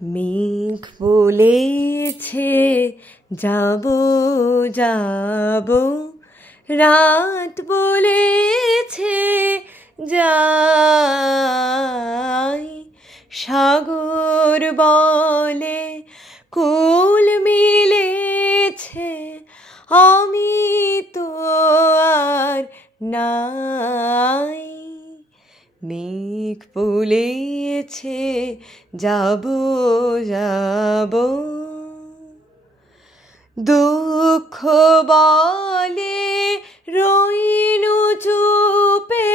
মেঘ বলেছে যাব যাব, রাত বলেছে যাই, সাগর বলে কুল মিলেছে, আমি তো আর নাই। মেঘ বলেছে যাব যাব, দুঃখ বলে রইনু চুপে,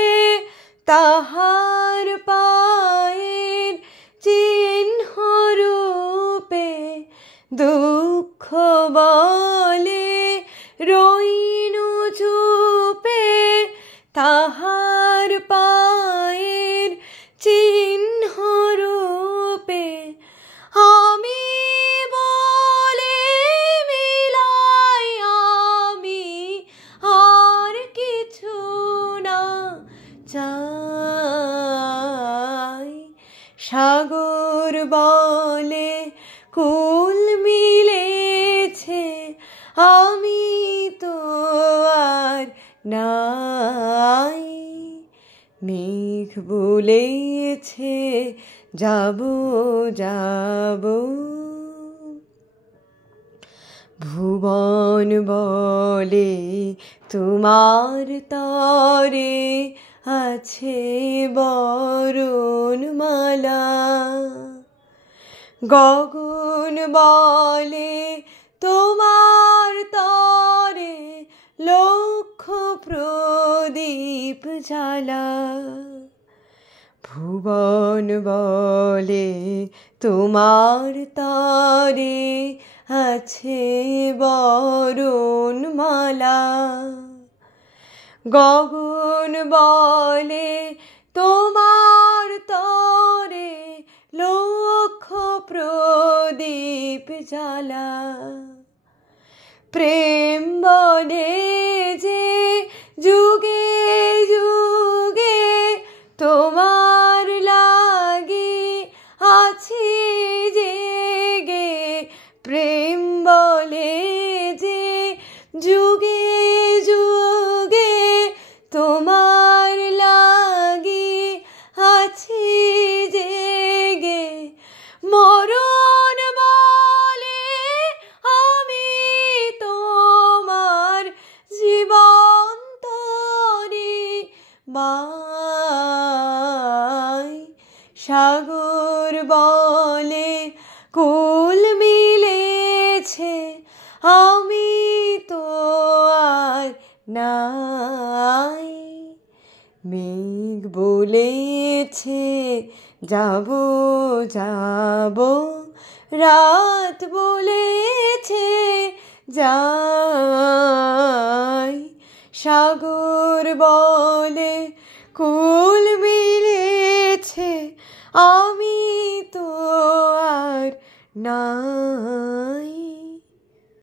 তাহার পায়ের চিহ্ন রূপে। দুঃখ বলে রইনু চুপে, তাহার পায়ের চিহ্ন রূপে। আমি বলে মিলাই আমি আর কিছু না চাই, সাগর বলে কুল মিলেছে, আমি তো আর নাই। মেঘ বলেছে যাব যাব, ভুবন বলে তোমার তরে আছে বরণমালা। গগন বলে তোমার তরে লক্ষ প্রদীপ জ্বালা। ভুবন বলে তোমার তরে আছে বরণমালা। গগন বলে তোমার তরে লক্ষ প্রদীপ জ্বালা। প্রেম বলে যে যুগে যুগে তোমার লাগি আছি জেগে। প্রেম বলে যে যুগে যুগে তোমার লাগি আছি জেগে। মরণ বলে আমি তোমার জীবন তরি বাই, সাগর বলে কুল মিলেছে, আমি তো আর নাই। মেঘ বলেছে যাব যাব, রাত বলেছে যাই, সাগর বলে কুল মিলেছে, আমি তো আর নাই।